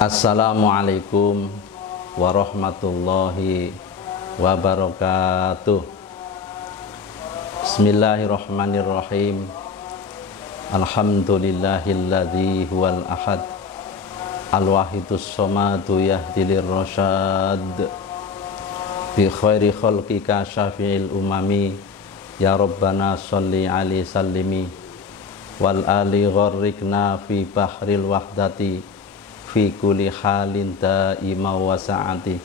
Assalamualaikum warahmatullahi wabarakatuh. Bismillahirrahmanirrahim. Alhamdulillahilladzi huwal ahad al-wahidus somadu yahdilir rasyad bi khairi khalqika syafi'il umami ya rabbana sholli alaihi sallimi wal ali gharrikna fi bahril wahdati fi kulli halin daima wa sa'ati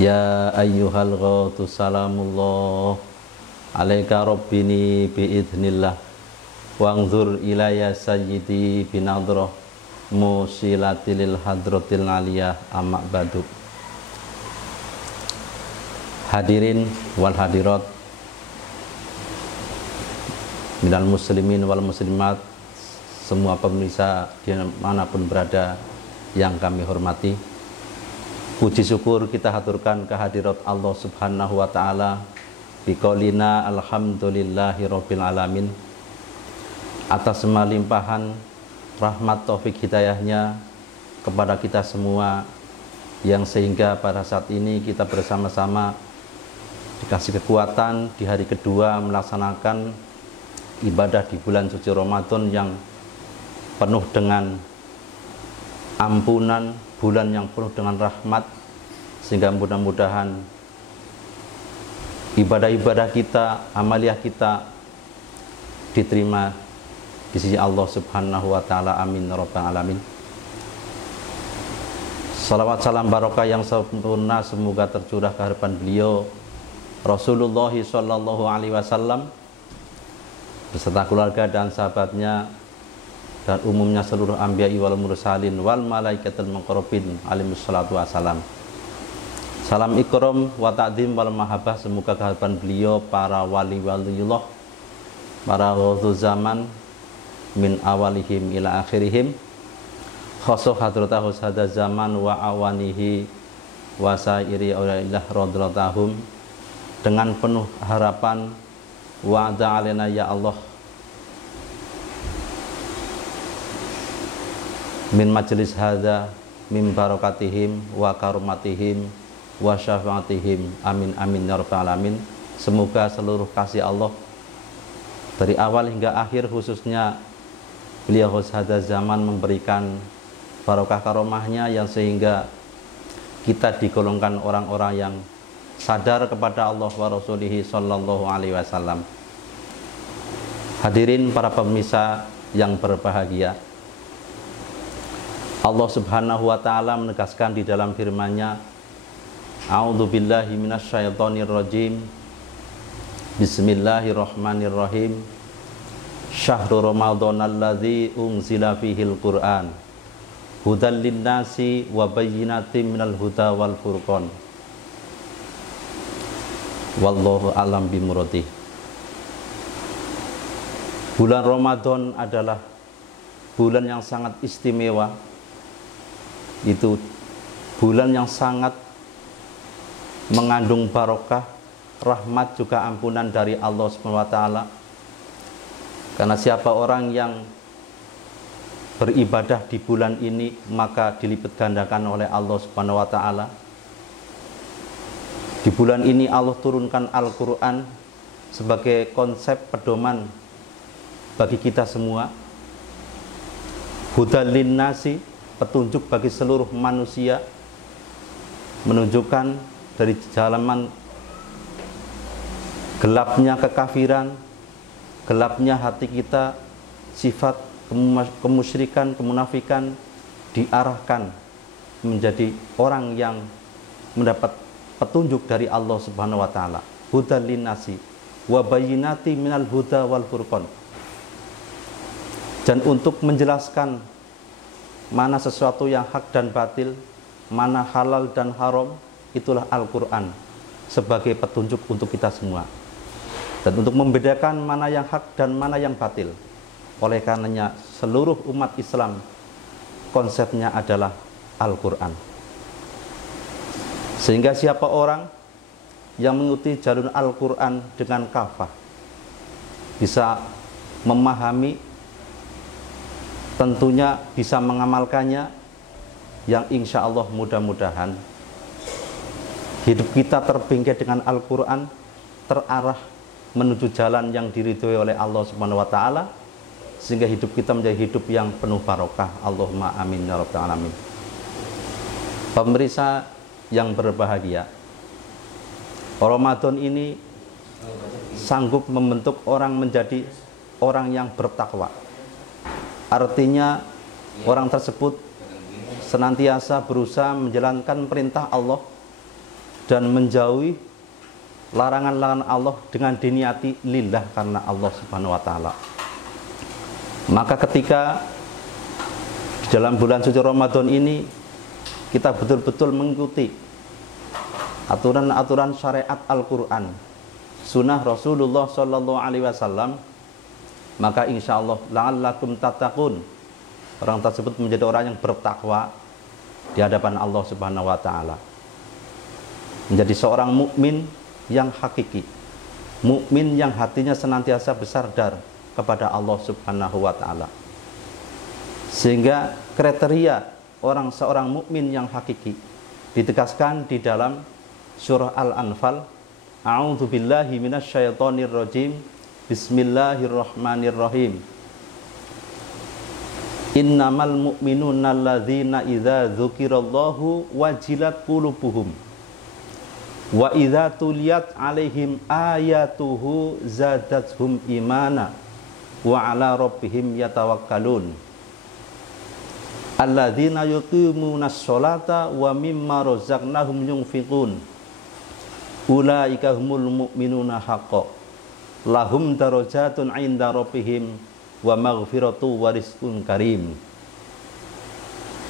ya ayyuhal ghautu salamullah alaika rabbini biidhnillah wangzur ilayya sayyidi binadrah musilatilil hadratil aliyah amma badu. Hadirin wal hadirat minal muslimin wal muslimat, semua pemirsa dimanapun berada yang kami hormati, puji syukur kita haturkan kehadirat Allah subhanahu wa ta'ala biqaulina alhamdulillahi rabbil alamin, atas semua limpahan rahmat taufik hidayahnya kepada kita semua, yang sehingga pada saat ini kita bersama-sama dikasih kekuatan di hari kedua melaksanakan ibadah di bulan suci Ramadan yang penuh dengan ampunan, bulan yang penuh dengan rahmat, sehingga mudah-mudahan ibadah-ibadah kita, amaliyah kita diterima di sisi Allah subhanahu wa ta'ala. Amin rabbal alamin. Salawat salam barokah yang sempurna semoga tercurah ke hadapan beliau Rasulullah sallallahu alaihi wasallam beserta keluarga dan sahabatnya, dan umumnya seluruh anbiya wal mursalin wal malaikatul muqarrabin alaihimus salatu wassalam. Salam ikram wa ta'zim wal mahabbah semoga ke hadapan beliau para wali-waliullah, para ghauzul zaman min awalihim ila akhirihim, khosok hadratah husada zaman wa awanihi wa sairi aulilah radlatahum, dengan penuh harapan wa'ada alena ya Allah min majlis hadza min barakatihim wa karumatihim wa syafaatihim amin amin ya rabbal alamin. Semoga seluruh kasih Allah dari awal hingga akhir, khususnya beliau hadza zaman, memberikan barokah karomahnya yang sehingga kita digolongkan orang-orang yang sadar kepada Allah wa rasulihi sallallahu alaihi wasallam. Hadirin para pemirsa yang berbahagia, Allah subhanahu wa ta'ala menegaskan di dalam firman-Nya, a'udzubillahi minasyaitonir rajim, bismillahirrahmanirrahim, syahrul ramadhanalladzi unzila fihil qur'an hudal linnasi wa bayyinatin minal huda wal furqan wallahu alam bimuradih. Bulan Ramadan adalah bulan yang sangat istimewa, itu bulan yang sangat mengandung barokah, rahmat juga ampunan dari Allah Subhanahu wa ta'ala. Karena siapa orang yang beribadah di bulan ini maka dilipat gandakan oleh Allah Subhanahu wa ta'ala. Di bulan ini Allah turunkan Al-Quran sebagai konsep pedoman bagi kita semua. Hudal linnasi, petunjuk bagi seluruh manusia, menunjukkan dari jalanan gelapnya kekafiran, gelapnya hati kita, sifat kemusyrikan, kemunafikan, diarahkan menjadi orang yang mendapat petunjuk dari Allah Subhanahu wa ta'ala. Hudal linnasi wa bayyinati minal huda wal furqan. Dan untuk menjelaskan mana sesuatu yang hak dan batil, mana halal dan haram, itulah Al-Quran sebagai petunjuk untuk kita semua. Dan untuk membedakan mana yang hak dan mana yang batil, oleh karenanya seluruh umat Islam konsepnya adalah Al-Quran. Sehingga siapa orang yang mengikuti jalur Al-Quran dengan kafah bisa memahami, tentunya bisa mengamalkannya, yang insya Allah mudah-mudahan hidup kita terbingkai dengan Al-Quran, terarah menuju jalan yang diridhoi oleh Allah Subhanahu wa Ta'ala, sehingga hidup kita menjadi hidup yang penuh barokah. Allahumma amin ya rabbal alamin. Pemirsa yang berbahagia, Ramadan ini sanggup membentuk orang menjadi orang yang bertakwa. Artinya orang tersebut senantiasa berusaha menjalankan perintah Allah dan menjauhi larangan-larangan Allah dengan diniati lillah, karena Allah Subhanahu wa Ta'ala. Maka ketika di dalam bulan suci Ramadan ini kita betul-betul mengikuti aturan-aturan syariat Al-Quran, sunnah Rasulullah Sallallahu Alaihi Wasallam, maka insya Allah la'allakum tattaqun, orang tersebut menjadi orang yang bertakwa di hadapan Allah Subhanahu wa Ta'ala, menjadi seorang mukmin yang hakiki, mukmin yang hatinya senantiasa bersandar kepada Allah Subhanahu wa Ta'ala. Sehingga kriteria seorang mukmin yang hakiki ditegaskan di dalam surah Al-Anfal, A'udzu billahi minasyaitonir rajim, Bismillahirrahmanirrahim. Innamal mu'minuna alladzina idza dzukirallahu wajilat qulubuhum wa idza tuliyat alaihim ayatuhu zadatuhum imana wa ala rabbihim yatawakkalun. Alladzina yuqimunas sholata wa mimma razaqnahum yunfiqun. Ulaika humul mu'minuna haqqan. Lahum darajatun 'inda rabbihim wa maghfiratu wa rizqun karim.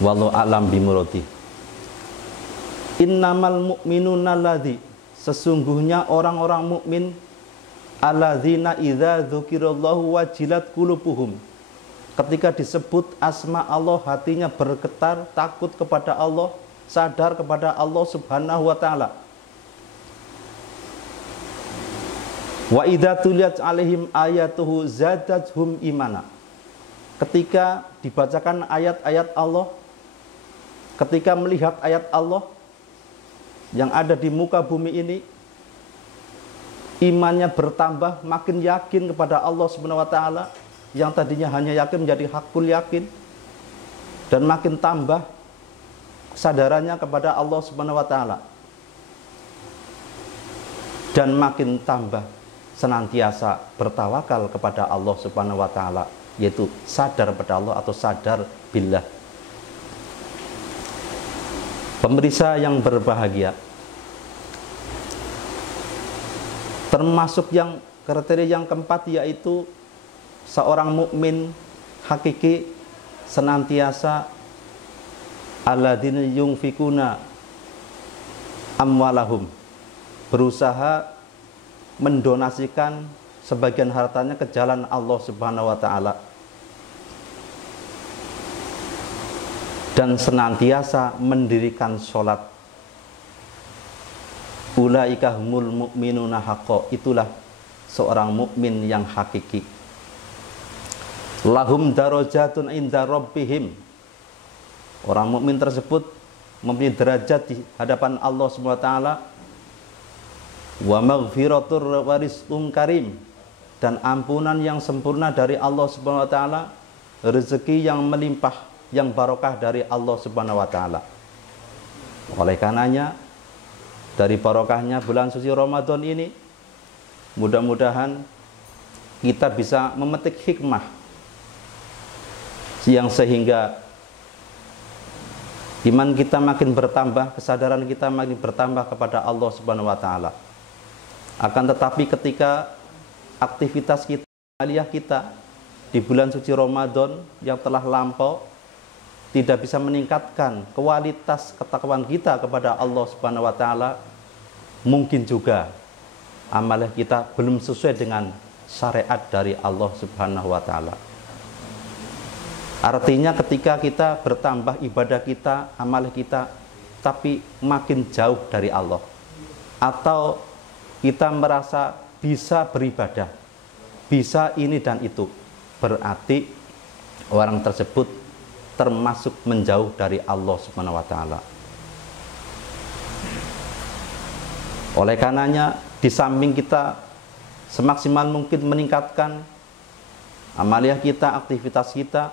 Wallahu a'lam bimuradi. Innamal mu'minuna alladzi, sesungguhnya orang-orang mukmin, alladzina idza dzukirallahu wajilat qulubuhum, ketika disebut asma Allah hatinya bergetar, takut kepada Allah, sadar kepada Allah Subhanahu wa Ta'ala. Wa idza tuliyat alaihim ayatuhu zadatuhum imana, ketika dibacakan ayat-ayat Allah, ketika melihat ayat Allah yang ada di muka bumi ini, imannya bertambah, makin yakin kepada Allah Subhanahu wa Ta'ala. Yang tadinya hanya yakin menjadi hakul yakin, dan makin tambah kesadarannya kepada Allah Subhanahu wa Ta'ala, dan makin tambah senantiasa bertawakal kepada Allah Subhanahu wa Ta'ala, yaitu sadar pada Allah atau sadar billah. Pemirsa yang berbahagia, termasuk yang kriteria yang keempat, yaitu seorang mukmin hakiki senantiasa alladzina yunfikuna amwalahum, berusaha mendonasikan sebagian hartanya ke jalan Allah Subhanahu wa Ta'ala, dan senantiasa mendirikan sholat. Ulaika humul mu'minuna haqqan, itulah seorang mukmin yang hakiki. Lahum darajatun inda rabbihim, orang mukmin tersebut mempunyai derajat di hadapan Allah Subhanahu wa Ta'ala. Wa maghfiratur wa rizqun karim, dan ampunan yang sempurna dari Allah Subhanahu wa Ta'ala, rezeki yang melimpah, yang barokah dari Allah Subhanahu wa Ta'ala. Oleh karenanya, dari barokahnya bulan suci Ramadan ini, mudah-mudahan kita bisa memetik hikmah yang sehingga iman kita makin bertambah, kesadaran kita makin bertambah kepada Allah Subhanahu wa Ta'ala. Akan tetapi ketika aktivitas kita, aliyah kita di bulan suci Ramadan yang telah lampau tidak bisa meningkatkan kualitas ketakwaan kita kepada Allah Subhanahu wa Ta'ala, mungkin juga amalan kita belum sesuai dengan syariat dari Allah Subhanahu wa Ta'ala. Artinya ketika kita bertambah ibadah kita, amalan kita, tapi makin jauh dari Allah, atau kita merasa bisa beribadah, bisa ini dan itu, berarti orang tersebut termasuk menjauh dari Allah Subhanahu wa taala. Oleh karenanya, di samping kita semaksimal mungkin meningkatkan amaliyah kita, aktivitas kita,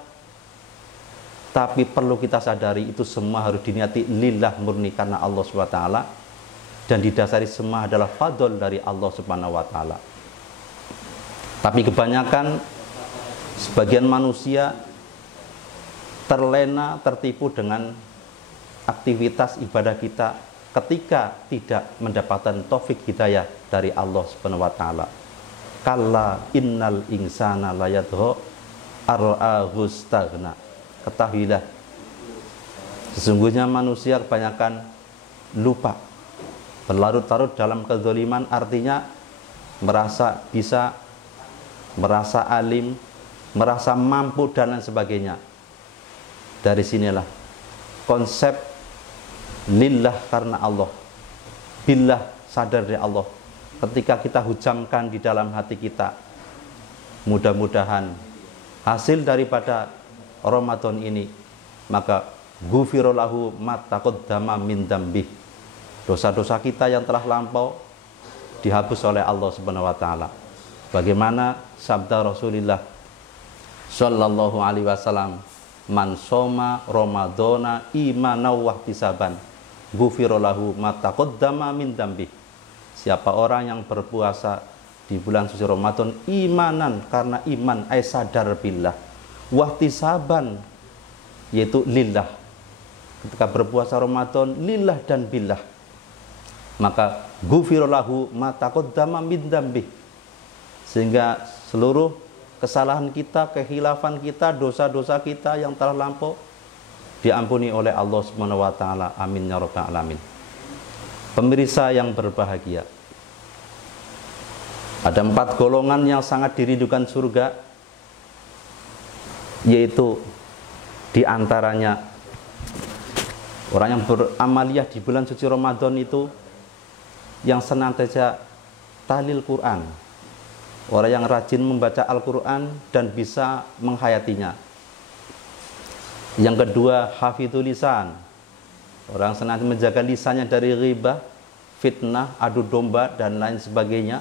tapi perlu kita sadari itu semua harus diniati lillah, murni karena Allah Subhanahu wa taala, dan didasari semua adalah fadl dari Allah Subhanahu wa taala. Tapi kebanyakan sebagian manusia terlena, tertipu dengan aktivitas ibadah kita ketika tidak mendapatkan taufik hidayah dari Allah Subhanahu wa taala. Kalla innal insana layadha ar'ahu staghna. Ketahuilah, sesungguhnya manusia kebanyakan lupa, berlarut-larut dalam kezaliman, artinya merasa bisa, merasa alim, merasa mampu dan lain sebagainya. Dari sinilah konsep lillah karena Allah, billah sadar dari Allah, ketika kita hujamkan di dalam hati kita, mudah-mudahan hasil daripada Ramadan ini, maka ghufirallahu ma taqaddama min dzambih, dosa-dosa kita yang telah lampau dihapus oleh Allah Subhanahu wa taala. Bagaimana sabda Rasulullah sallallahu alaihi wasallam, man shoma ramadhana imanan wa ihtisaban ghufirallahu ma taqaddama min dzambih. Siapa orang yang berpuasa di bulan suci Ramadan imanan, karena iman ay sadar billah, wahtisaban yaitu lillah, ketika berpuasa Ramadan lillah dan billah, maka ghufirallahu ma taqaddama min dzambih, sehingga seluruh kesalahan kita, kehilafan kita, dosa-dosa kita yang telah lampau diampuni oleh Allah Subhanahu wa taala. Amin ya rabbal alamin. Pemirsa yang berbahagia, ada 4 golongan yang sangat dirindukan surga, yaitu diantaranya orang yang beramaliyah di bulan suci Ramadan itu yang senantiasa tahlil Quran, orang yang rajin membaca Al-Quran dan bisa menghayatinya. Yang kedua, hafidhul lisan, orang senantiasa menjaga lisannya dari ghibah, fitnah, adu domba dan lain sebagainya.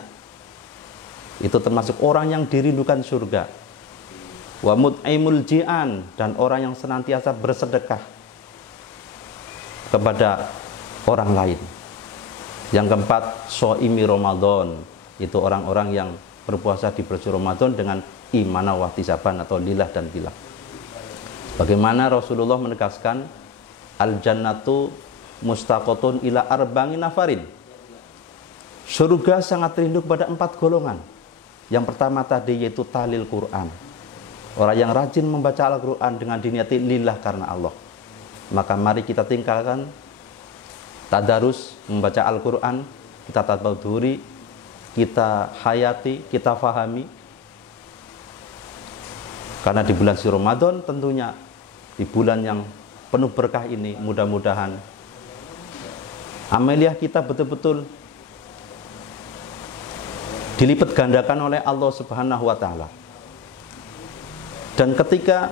Itu termasuk orang yang dirindukan surga. Wa mut'imul ji'an, dan orang yang senantiasa bersedekah kepada orang lain. Yang keempat, shaimi Ramadan, itu orang-orang yang berpuasa di bulan Ramadan dengan iman wa ihtisaban atau lillah dan billah. Bagaimana Rasulullah menegaskan, al jannatu mustaqotun ila arba'in nafarin, surga sangat rindu kepada 4 golongan. Yang pertama tadi yaitu tahlil Quran, orang yang rajin membaca Al-Quran dengan diniati lillah karena Allah. Maka mari kita tinggalkan tadarus membaca Al-Quran, kita tadabburi, kita hayati, kita fahami. Karena di bulan suci Ramadan tentunya, di bulan yang penuh berkah ini, mudah-mudahan amaliyah kita betul-betul dilipat gandakan oleh Allah Subhanahu wa taala. Dan ketika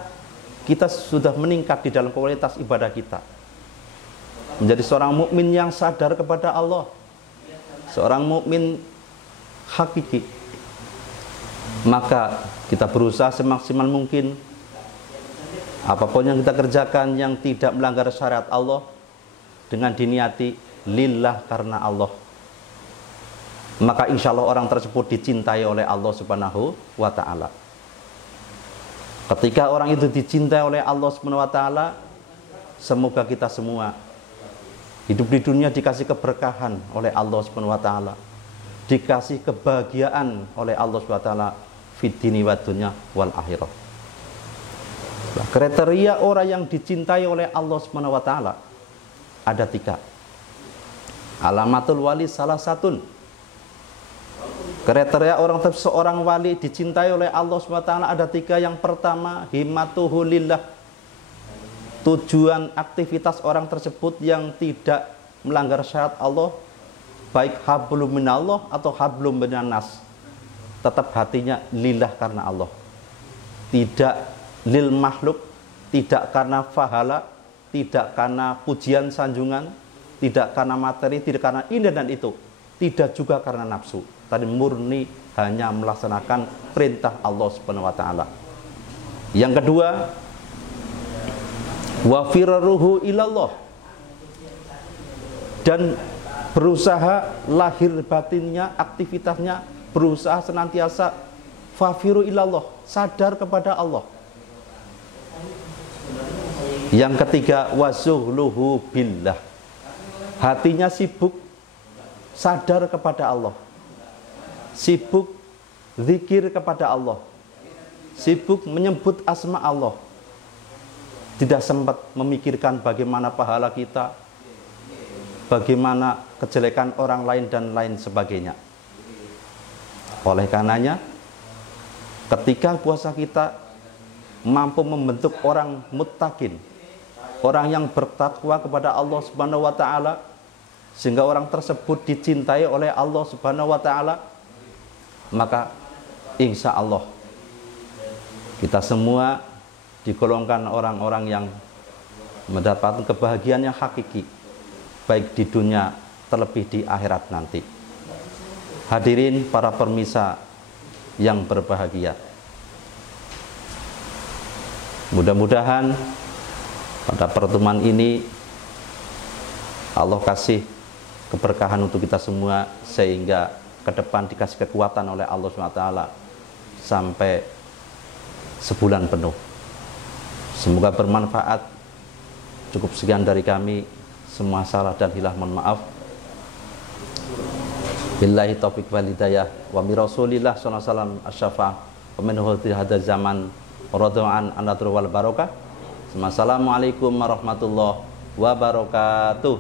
kita sudah meningkat di dalam kualitas ibadah kita, menjadi seorang mukmin yang sadar kepada Allah, seorang mukmin hakiki, maka kita berusaha semaksimal mungkin apapun yang kita kerjakan yang tidak melanggar syariat Allah dengan diniati lillah karena Allah, maka insya Allah orang tersebut dicintai oleh Allah Subhanahu wa ta'ala. Ketika orang itu dicintai oleh Allah Subhanahu wa ta'ala, semoga kita semua hidup di dunia dikasih keberkahan oleh Allah Subhanahu wa ta'ala, dikasih kebahagiaan oleh Allah Subhanahu wa ta'ala fid dini wad dunya wal akhirah. Kriteria orang yang dicintai oleh Allah Subhanahu wa ta'ala ada 3. Alamatul wali salah satun. Kriteria seorang wali dicintai oleh Allah SWT ada 3. Yang pertama, himmatuhu lillah, tujuan aktivitas orang tersebut yang tidak melanggar syariat Allah, baik hablum minallah atau hablum minannas, tetap hatinya lillah karena Allah, tidak lil makhluk, tidak karena pahala, tidak karena pujian sanjungan, tidak karena materi, tidak karena ini dan itu, tidak juga karena nafsu, tapi murni hanya melaksanakan perintah Allah Subhanahu wa taala. Yang kedua, wa firaruhu ilallah, dan berusaha lahir batinnya, aktivitasnya berusaha senantiasa fafiru ilallah, sadar kepada Allah. Yang ketiga, wazuhluhu billah, hatinya sibuk sadar kepada Allah, sibuk zikir kepada Allah, sibuk menyebut asma Allah, tidak sempat memikirkan bagaimana pahala kita, bagaimana kejelekan orang lain dan lain sebagainya. Oleh karenanya, ketika puasa kita mampu membentuk orang muttaqin, orang yang bertakwa kepada Allah Subhanahu wa taala, sehingga orang tersebut dicintai oleh Allah Subhanahu wa taala, maka insya Allah kita semua digolongkan orang-orang yang mendapatkan kebahagiaan yang hakiki, baik di dunia terlebih di akhirat nanti. Hadirin para permisa yang berbahagia, mudah-mudahan pada pertemuan ini Allah kasih keberkahan untuk kita semua, sehingga ke depan dikasih kekuatan oleh Allah SWT sampai sebulan penuh. Semoga bermanfaat. Cukup sekian dari kami. Semua salah dan hilah mohon maaf. Billahi taufiq wal hidayah wa bi Rasulillah sallallahu alaihi wasallam asy-syafa'ah wa min hadza zaman radha'an an wal barakah. Assalamualaikum warahmatullahi wabarakatuh.